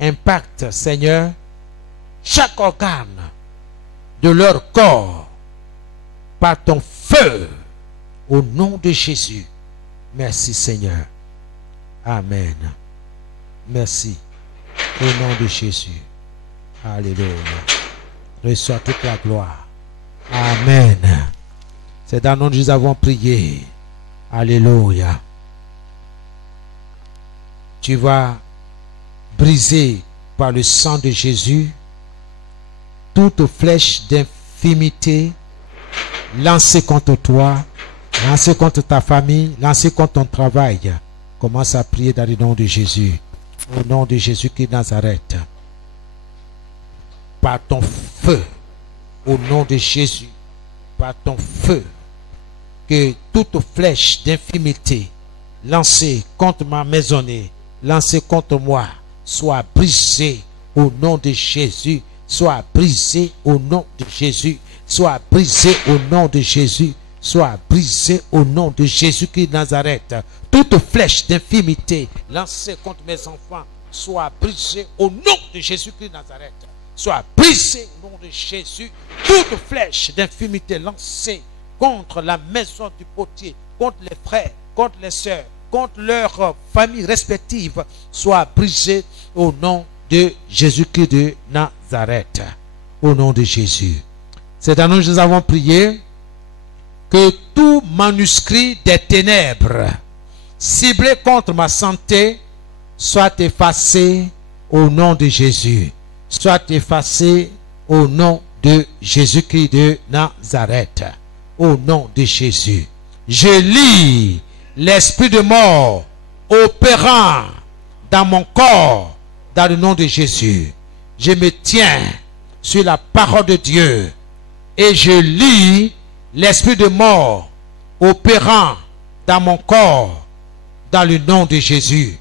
Impacte, Seigneur, chaque organe de leur corps par ton feu, au nom de Jésus. Merci, Seigneur. Amen. Merci. Au nom de Jésus. Alléluia. Reçois toute la gloire. Amen. C'est dans le nom que nous avons prié. Alléluia. Tu vas briser par le sang de Jésus toute flèche d'infimité lancée contre toi, lancée contre ta famille, lancée contre ton travail. Commence à prier dans le nom de Jésus. Au nom de Jésus-Christ de Nazareth. Par ton feu, au nom de Jésus, par ton feu, que toute flèche d'infimité lancée contre ma maisonnée, lancée contre moi, soit brisée au nom de Jésus, soit brisée au nom de Jésus, soit brisée au nom de Jésus, soit brisée au nom de Jésus-Christ de Nazareth. Toute flèche d'infimité lancée contre mes enfants, soit brisée au nom de Jésus-Christ de Nazareth. Soit brisée au nom de Jésus. Toute flèche d'infimité lancée contre la maison du potier, contre les frères, contre les sœurs, contre leurs familles respectives, soit brisée au nom de Jésus-Christ de Nazareth. Au nom de Jésus. C'est à nous que nous avons prié que tout manuscrit des ténèbres ciblé contre ma santé soit effacé au nom de Jésus. Soit effacé au nom de Jésus-Christ de Nazareth. Au nom de Jésus. Je lis l'esprit de mort opérant dans mon corps dans le nom de Jésus. Je me tiens sur la parole de Dieu et je lis l'esprit de mort opérant dans mon corps dans le nom de Jésus.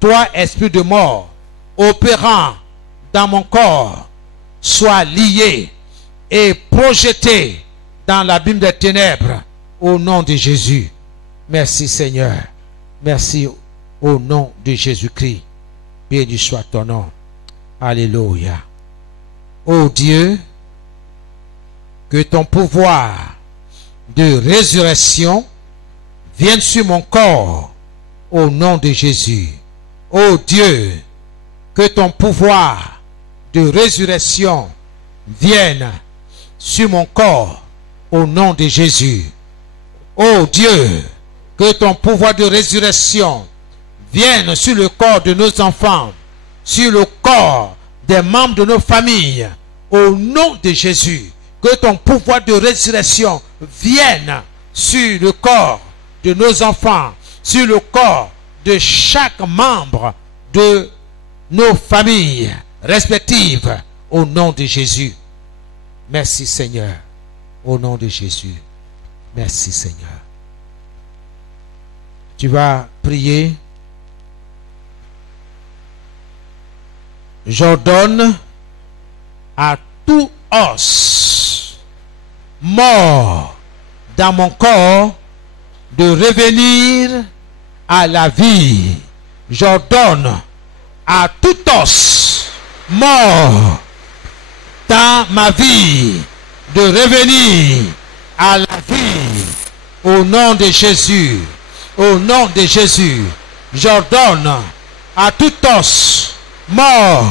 Toi, esprit de mort opérant dans mon corps, sois lié et projeté dans l'abîme des ténèbres au nom de Jésus. Merci Seigneur. Merci au nom de Jésus-Christ. Béni soit ton nom. Alléluia. Ô Dieu, que ton pouvoir de résurrection vienne sur mon corps au nom de Jésus. Ô Dieu, que ton pouvoir de résurrection vienne sur mon corps au nom de Jésus. Ô Dieu, que ton pouvoir de résurrection vienne sur le corps de nos enfants, sur le corps des membres de nos familles, au nom de Jésus. Que ton pouvoir de résurrection vienne sur le corps de nos enfants, sur le corps de chaque membre de nos familles respectives, au nom de Jésus. Merci Seigneur, au nom de Jésus. Merci Seigneur. Tu vas prier J'ordonne à tout os mort dans mon corps de revenir à la vie. J'ordonne à tout os mort dans ma vie de revenir à la vie. Au nom de Jésus, au nom de Jésus, j'ordonne à tout os mort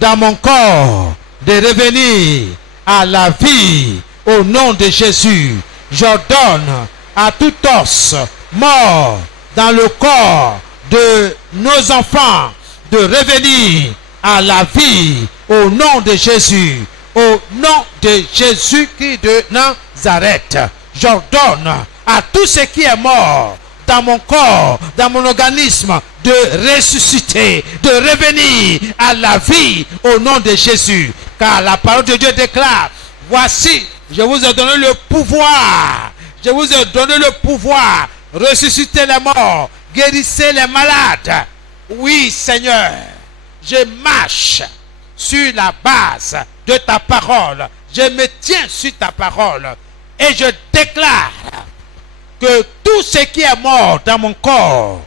dans mon corps de revenir à la vie. Au nom de Jésus, j'ordonne à tout os mort dans le corps de nos enfants de revenir à la vie. Au nom de Jésus, au nom de Jésus-Christ de Nazareth, j'ordonne à tout ce qui est mort dans mon corps, dans mon organisme, de ressusciter, de revenir à la vie au nom de Jésus. Car la parole de Dieu déclare, voici, je vous ai donné le pouvoir, je vous ai donné le pouvoir, ressusciter les morts, guérissez les malades. Oui, Seigneur, je marche sur la base de ta parole, je me tiens sur ta parole et je déclare que tout ce qui est mort dans mon corps,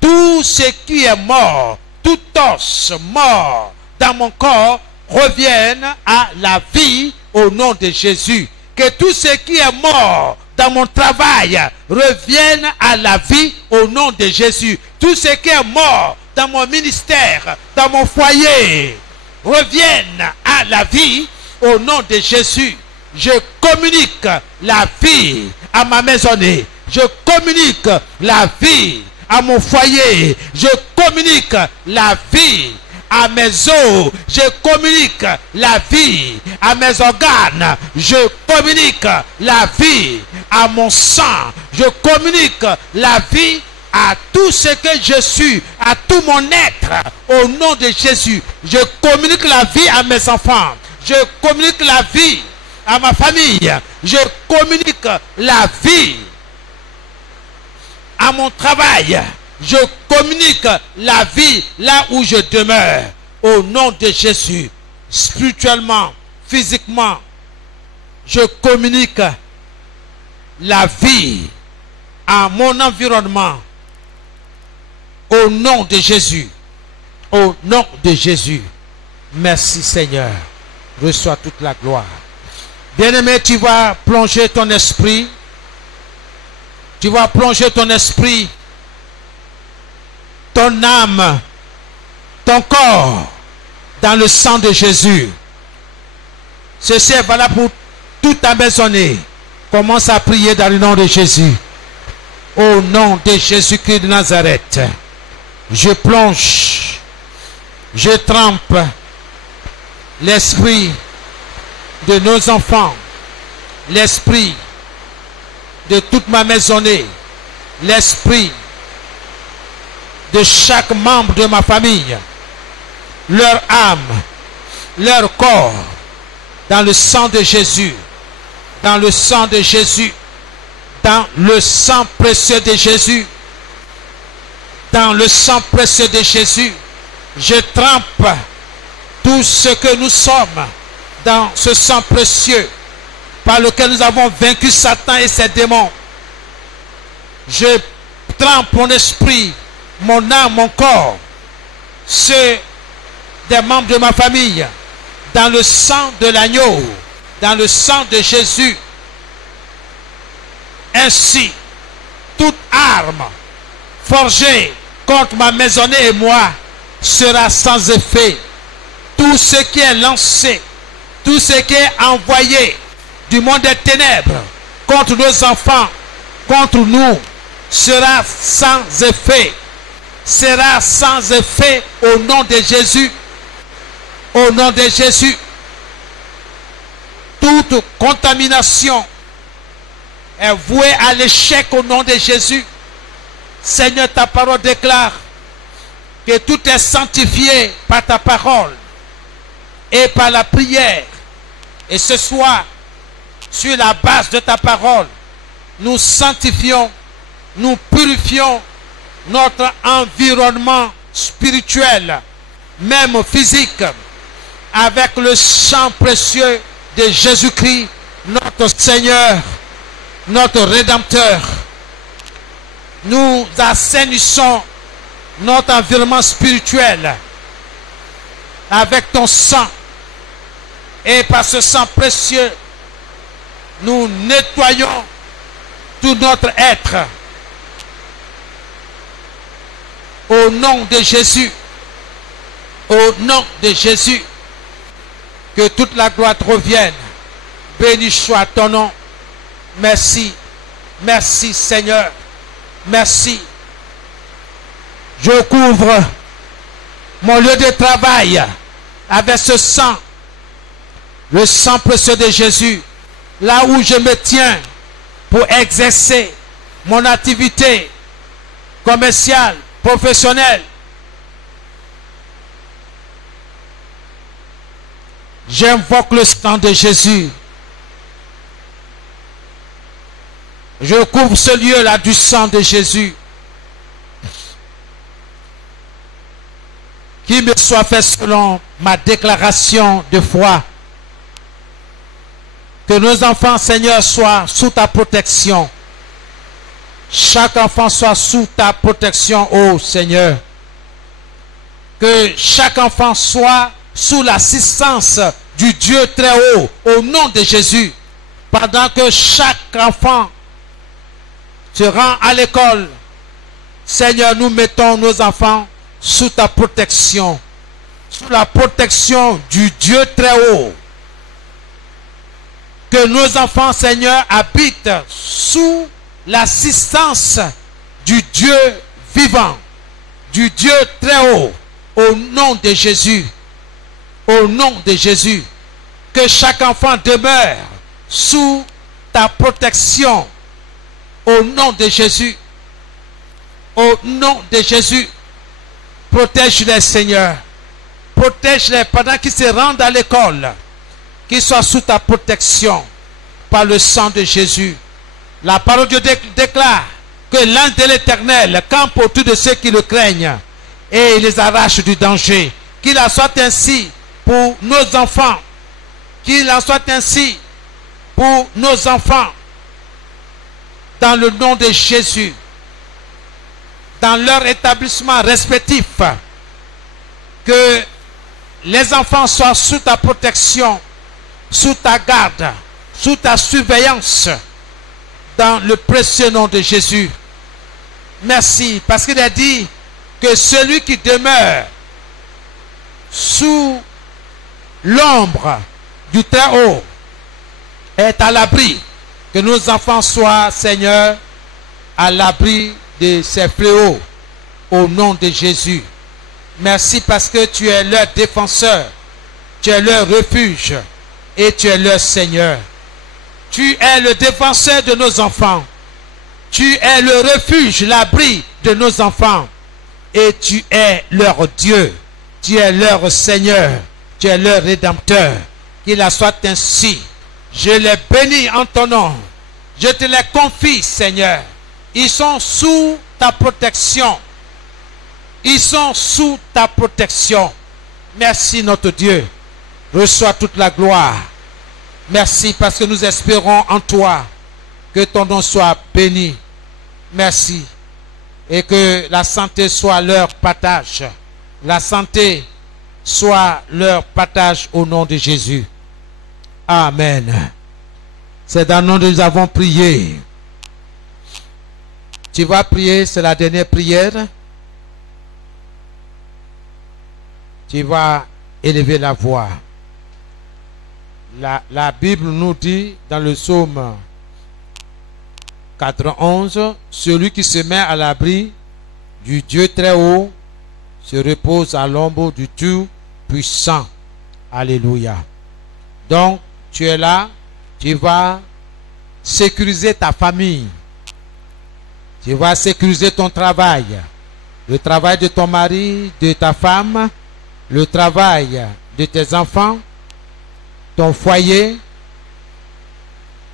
tout ce qui est mort, tout os mort dans mon corps revienne à la vie au nom de Jésus. Que tout ce qui est mort dans mon travail revienne à la vie au nom de Jésus. Tout ce qui est mort dans mon ministère, dans mon foyer, revienne à la vie au nom de Jésus. Je communique la vie à ma maisonnée. Je communique la vie à mon foyer. Je communique la vie à mes os. Je communique la vie à mes organes. Je communique la vie à mon sang. Je communique la vie à tout ce que je suis, à tout mon être. Au nom de Jésus, je communique la vie à mes enfants. Je communique la vie à ma famille. Je communique la vie à mon travail. Je communique la vie là où je demeure. Au nom de Jésus, spirituellement, physiquement, je communique la vie à mon environnement. Au nom de Jésus. Au nom de Jésus. Merci Seigneur. Reçois toute la gloire. Bien-aimé, tu vas plonger ton esprit. Tu vas plonger ton esprit, ton âme, ton corps dans le sang de Jésus. Ceci est valable pour toute ta maisonnée. Commence à prier dans le nom de Jésus. Au nom de Jésus-Christ de Nazareth, je plonge, je trempe l'esprit de nos enfants, l'esprit de toute ma maisonnée, l'esprit de chaque membre de ma famille, leur âme, leur corps, dans le sang de Jésus, dans le sang de Jésus, dans le sang précieux de Jésus, dans le sang précieux de Jésus, je trempe tout ce que nous sommes dans ce sang précieux par lequel nous avons vaincu Satan et ses démons. Je trempe mon esprit, mon âme, mon corps, ceux des membres de ma famille, dans le sang de l'agneau, dans le sang de Jésus. Ainsi, toute arme forgée contre ma maisonnée et moi sera sans effet. Tout ce qui est lancé, tout ce qui est envoyé du monde des ténèbres contre nos enfants, contre nous, sera sans effet. Sera sans effet au nom de Jésus. Au nom de Jésus. Toute contamination est vouée à l'échec au nom de Jésus. Seigneur, ta parole déclare que tout est sanctifié par ta parole et par la prière. Et ce soir, sur la base de ta parole, nous sanctifions, nous purifions notre environnement spirituel, même physique, avec le sang précieux de Jésus-Christ, notre Seigneur, notre Rédempteur. Nous assainissons notre environnement spirituel avec ton sang. Et par ce sang précieux, nous nettoyons tout notre être. Au nom de Jésus, au nom de Jésus, que toute la gloire te revienne. Béni soit ton nom. Merci. Merci Seigneur. Merci. Je couvre mon lieu de travail avec ce sang. Le sang précieux de Jésus. Là où je me tiens pour exercer mon activité commerciale, professionnelle. J'invoque le sang de Jésus. Je couvre ce lieu-là du sang de Jésus. Qu'il me soit fait selon ma déclaration de foi. Que nos enfants, Seigneur, soient sous ta protection. Chaque enfant soit sous ta protection, ô Seigneur. Que chaque enfant soit sous l'assistance du Dieu très haut, au nom de Jésus. Pendant que chaque enfant se rend à l'école, Seigneur, nous mettons nos enfants sous ta protection. Sous la protection du Dieu très haut. Que nos enfants, Seigneur, habitent sous l'assistance du Dieu vivant, du Dieu très haut, au nom de Jésus. Au nom de Jésus. Que chaque enfant demeure sous ta protection. Au nom de Jésus. Au nom de Jésus. Protège-les, Seigneur. Protège-les pendant qu'ils se rendent à l'école. Qu'ils soient sous ta protection par le sang de Jésus. La parole de Dieu déclare que l'ange de l'Éternel campe autour de ceux qui le craignent et il les arrache du danger. Qu'il en soit ainsi pour nos enfants. Qu'il en soit ainsi pour nos enfants. Dans le nom de Jésus. Dans leur établissement respectif. Que les enfants soient sous ta protection. Sous ta garde, sous ta surveillance, dans le précieux nom de Jésus. Merci, parce qu'il a dit que celui qui demeure sous l'ombre du Très-Haut est à l'abri. Que nos enfants soient, Seigneur, à l'abri de ces fléaux, au nom de Jésus. Merci parce que tu es leur défenseur, tu es leur refuge. Et tu es leur Seigneur. Tu es le défenseur de nos enfants. Tu es le refuge, l'abri de nos enfants. Et tu es leur Dieu. Tu es leur Seigneur. Tu es leur Rédempteur. Qu'il en soit ainsi. Je les bénis en ton nom. Je te les confie, Seigneur. Ils sont sous ta protection. Ils sont sous ta protection. Merci notre Dieu. Reçois toute la gloire. Merci parce que nous espérons en toi. Que ton nom soit béni. Merci. Et que la santé soit leur partage. La santé soit leur partage au nom de Jésus. Amen. C'est dans le nom de nous avons prié. Tu vas prier, c'est la dernière prière. Tu vas élever la voix. La Bible nous dit dans le psaume 91, celui qui se met à l'abri du Dieu très haut se repose à l'ombre du Tout-Puissant. Alléluia. Donc, tu es là, tu vas sécuriser ta famille. Tu vas sécuriser ton travail. Le travail de ton mari, de ta femme, le travail de tes enfants, ton foyer.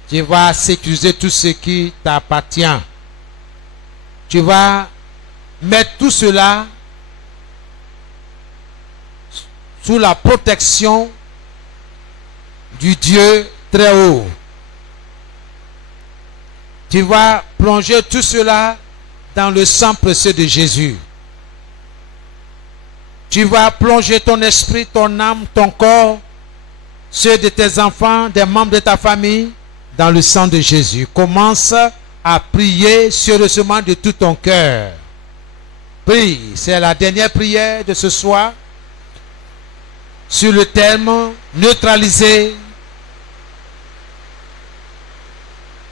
Tu vas sécuriser tout ce qui t'appartient. Tu vas mettre tout cela sous la protection du Dieu très haut. Tu vas plonger tout cela dans le sang précieux de Jésus. Tu vas plonger ton esprit, ton âme, ton corps, ceux de tes enfants, des membres de ta famille, dans le sang de Jésus. Commence à prier sérieusement de tout ton cœur. Prie, c'est la dernière prière de ce soir. Sur le thème, neutraliser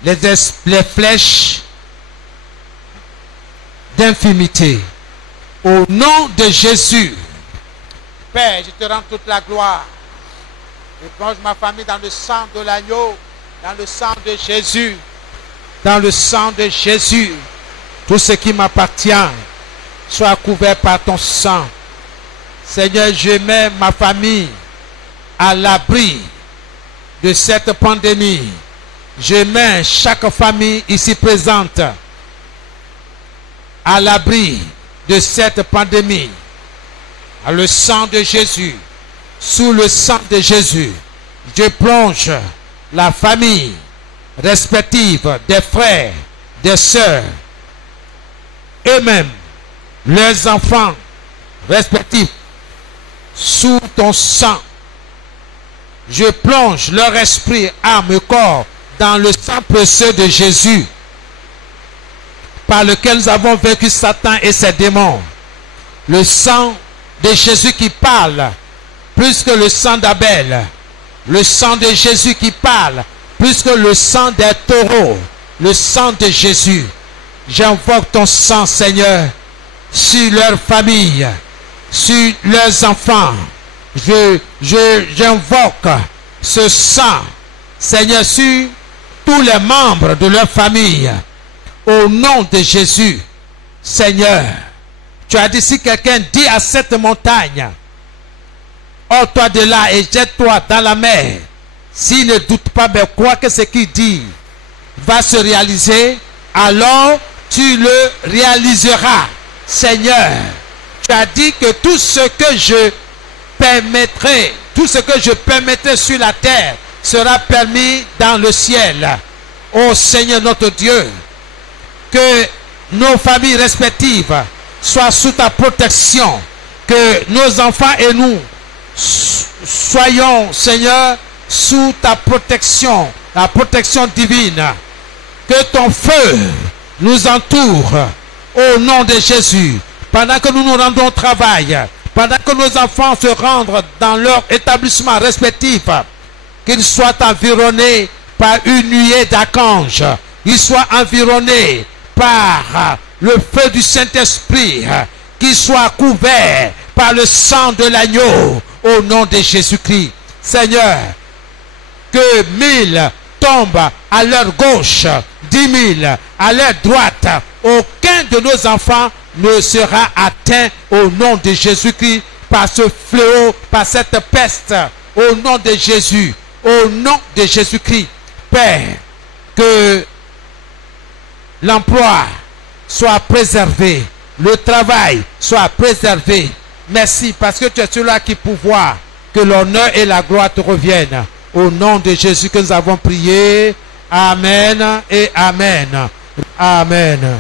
les flèches d'infimité. Au nom de Jésus, Père, je te rends toute la gloire. Je plonge ma famille dans le sang de l'agneau, dans le sang de Jésus, dans le sang de Jésus. Tout ce qui m'appartient soit couvert par ton sang. Seigneur, je mets ma famille à l'abri de cette pandémie. Je mets chaque famille ici présente à l'abri de cette pandémie. À le sang de Jésus, sous le sang de Jésus, je plonge la famille respective des frères, des sœurs, eux-mêmes, leurs enfants respectifs, sous ton sang. Je plonge leur esprit, âme et corps dans le sang précieux de Jésus, par lequel nous avons vaincu Satan et ses démons. Le sang de Jésus qui parle plus que le sang d'Abel. Le sang de Jésus qui parle plus que le sang des taureaux. Le sang de Jésus. J'invoque ton sang, Seigneur, sur leur famille, sur leurs enfants. J'invoque ce sang, Seigneur, sur tous les membres de leur famille. Au nom de Jésus, Seigneur, tu as dit, si quelqu'un dit à cette montagne, ôte-toi de là et jette-toi dans la mer, s'il ne doute pas, mais croit que ce qu'il dit va se réaliser, alors tu le réaliseras. Seigneur, tu as dit que tout ce que je permettrai, tout ce que je permettrai sur la terre sera permis dans le ciel. Ô Seigneur notre Dieu, que nos familles respectives soient sous ta protection, que nos enfants et nous soyons, Seigneur, sous ta protection, la protection divine. Que ton feu nous entoure au nom de Jésus. Pendant que nous nous rendons au travail, pendant que nos enfants se rendent dans leur établissement respectif, qu'ils soient environnés par une nuée d'archanges, ils soient environnés par le feu du Saint-Esprit, qu'ils soient couverts par le sang de l'agneau, au nom de Jésus-Christ. Seigneur, que 1000 tombent à leur gauche, 10 000 à leur droite, aucun de nos enfants ne sera atteint au nom de Jésus-Christ par ce fléau, par cette peste, au nom de Jésus, au nom de Jésus-Christ. Père, que l'emploi soit préservé, le travail soit préservé. Merci parce que tu es celui-là qui pourvoit, que l'honneur et la gloire te reviennent. Au nom de Jésus que nous avons prié. Amen et Amen. Amen.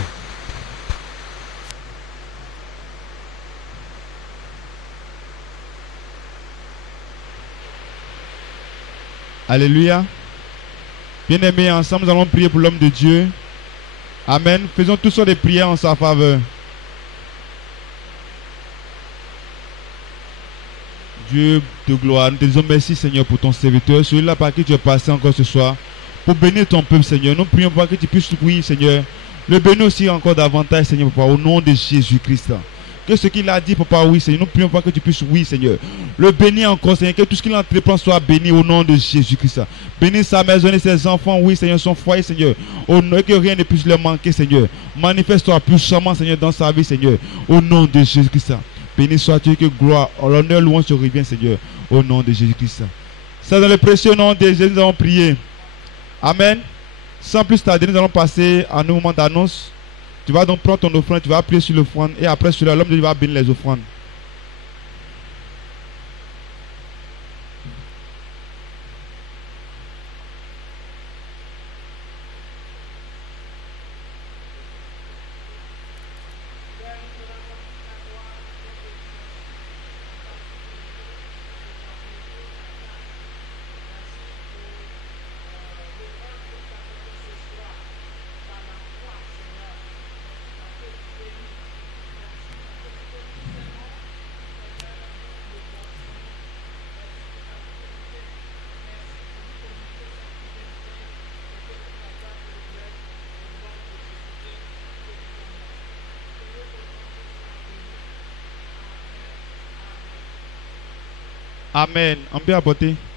Alléluia. Bien-aimés, ensemble, nous allons prier pour l'homme de Dieu. Amen. Faisons tous sortes de prières en sa faveur. Dieu de gloire, nous te disons merci, Seigneur, pour ton serviteur, celui-là par qui tu es passé encore ce soir, pour bénir ton peuple, Seigneur. Nous prions pour que tu puisses, oui, Seigneur, le bénir aussi encore davantage, Seigneur, Papa, au nom de Jésus-Christ. Que ce qu'il a dit, Papa, oui, Seigneur, nous prions pour que tu puisses, oui, Seigneur, le bénir encore, Seigneur, que tout ce qu'il entreprend soit béni au nom de Jésus-Christ. Bénis sa maison et ses enfants, oui, Seigneur, son foyer, Seigneur, au nom que rien ne puisse leur manquer, Seigneur. Manifeste-toi puissamment, Seigneur, dans sa vie, Seigneur, au nom de Jésus-Christ. Béni sois-tu, que gloire, l'honneur, louange te revient, Seigneur, au nom de Jésus-Christ. C'est dans le précieux nom de Jésus nous allons prier. Amen. Sans plus tarder, nous allons passer à un moment d'annonce. Tu vas donc prendre ton offrande, tu vas appuyer sur l'offrande et après sur l'homme de Dieu va bénir les offrandes. Amen. On peut apporter.